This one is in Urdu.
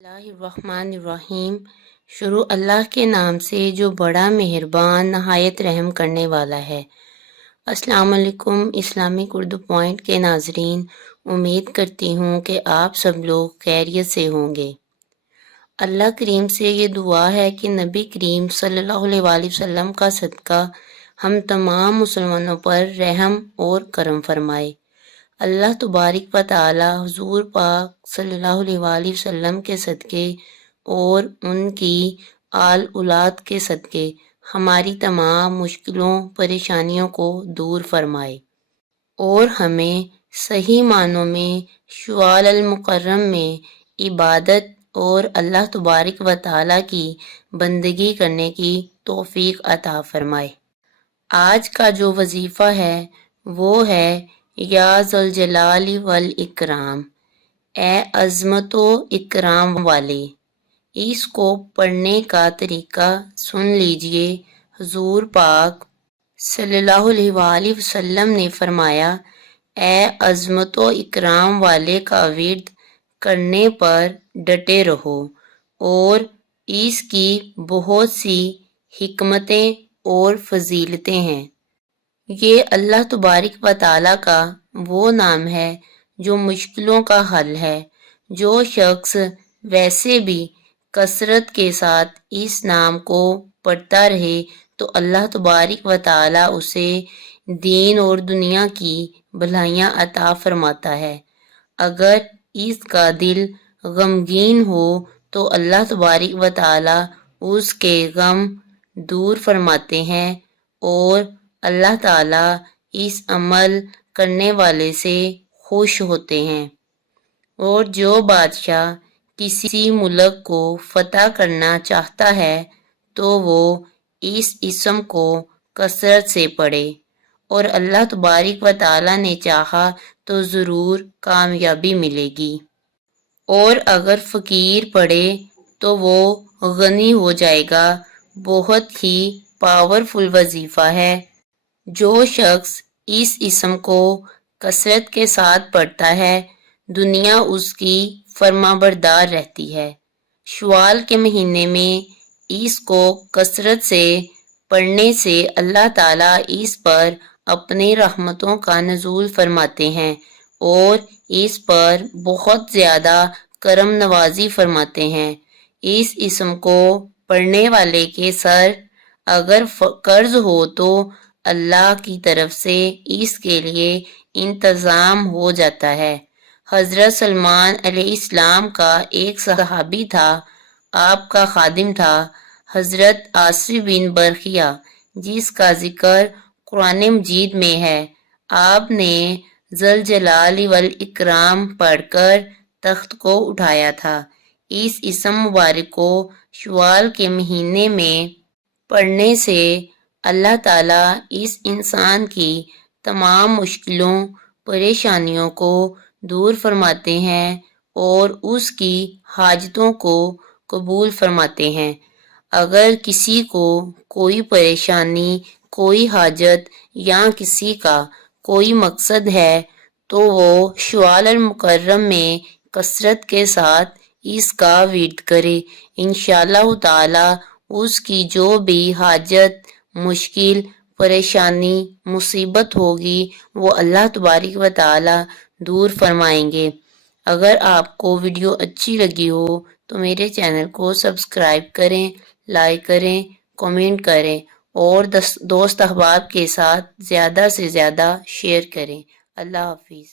اللہ الرحمن الرحیم۔ شروع اللہ کے نام سے جو بڑا مہربان نہایت رحم کرنے والا ہے۔ السلام علیکم اسلامک اردو پوائنٹ کے ناظرین، امید کرتی ہوں کہ آپ سب لوگ خیریت سے ہوں گے۔ اللہ کریم سے یہ دعا ہے کہ نبی کریم صلی اللہ علیہ وآلہ وسلم کا صدقہ ہم تمام مسلمانوں پر رحم اور کرم فرمائے۔ اللہ تبارک و تعالی حضور پاک صلی اللہ علیہ وآلہ وسلم کے صدقے اور ان کی آل اولاد کے صدقے ہماری تمام مشکلوں پریشانیوں کو دور فرمائے اور ہمیں صحیح معنوں میں شوال المکرم میں عبادت اور اللہ تبارک و تعالی کی بندگی کرنے کی توفیق عطا فرمائے۔ آج کا جو وظیفہ ہے وہ ہے یا ذوالجلال والاکرام، اے عظمت و اکرام والے۔ اس کو پڑھنے کا طریقہ سن لیجئے۔ حضور پاک صلی اللہ علیہ وآلہ وسلم نے فرمایا، اے عظمت و اکرام والے کا ورد کرنے پر ڈٹے رہو، اور اس کی بہت سی حکمتیں اور فضیلتیں ہیں۔ یہ اللہ تبارک و تعالی کا وہ نام ہے جو مشکلوں کا حل ہے۔ جو شخص ویسے بھی کثرت کے ساتھ اس نام کو پڑھتا رہے تو اللہ تبارک و تعالی اسے دین اور دنیا کی بھلائیاں عطا فرماتا ہے۔ اگر اس کا دل غمگین ہو تو اللہ تبارک و تعالی اس کے غم دور فرماتے ہیں اور اللہ تعالی اس عمل کرنے والے سے خوش ہوتے ہیں۔ اور جو بادشاہ کسی ملک کو فتح کرنا چاہتا ہے تو وہ اس اسم کو کثرت سے پڑھے، اور اللہ تبارک و تعالی نے چاہا تو ضرور کامیابی ملے گی۔ اور اگر فقیر پڑھے تو وہ غنی ہو جائے گا۔ بہت ہی پاورفل وظیفہ ہے۔ جو شخص اس اسم کو کثرت کے ساتھ پڑھتا ہے دنیا اس کی فرما بردار رہتی ہے۔ شوال کے مہینے میں اس کو کثرت سے پڑھنے سے اللہ تعالیٰ اس پر اپنی رحمتوں کا نزول فرماتے ہیں اور اس پر بہت زیادہ کرم نوازی فرماتے ہیں۔ اس اسم کو پڑھنے والے کے سر اگر قرض ہو تو اللہ کی طرف سے اس کے لیے انتظام ہو جاتا ہے۔ حضرت سلمان علیہ السلام کا ایک صحابی تھا، آپ کا خادم تھا، حضرت عاصم بن برقیہ، جس کا ذکر قرآن مجید میں ہے۔ آپ نے ذوالجلال والاکرام پڑھ کر تخت کو اٹھایا تھا۔ اس اسم مبارک کو شوال کے مہینے میں پڑھنے سے اللہ تعالیٰ اس انسان کی تمام مشکلوں پریشانیوں کو دور فرماتے ہیں اور اس کی حاجتوں کو قبول فرماتے ہیں۔ اگر کسی کو کوئی پریشانی، کوئی حاجت یا کسی کا کوئی مقصد ہے تو وہ شوال المکرم میں کثرت کے ساتھ اس کا ورد کرے۔ انشاءاللہ تعالی اس کی جو بھی حاجت، مشکل، پریشانی، مصیبت ہوگی وہ اللہ تبارک و تعالی دور فرمائیں گے۔ اگر آپ کو ویڈیو اچھی لگی ہو تو میرے چینل کو سبسکرائب کریں، لائک کریں، کمنٹ کریں اور دوست احباب کے ساتھ زیادہ سے زیادہ شیئر کریں۔ اللہ حافظ۔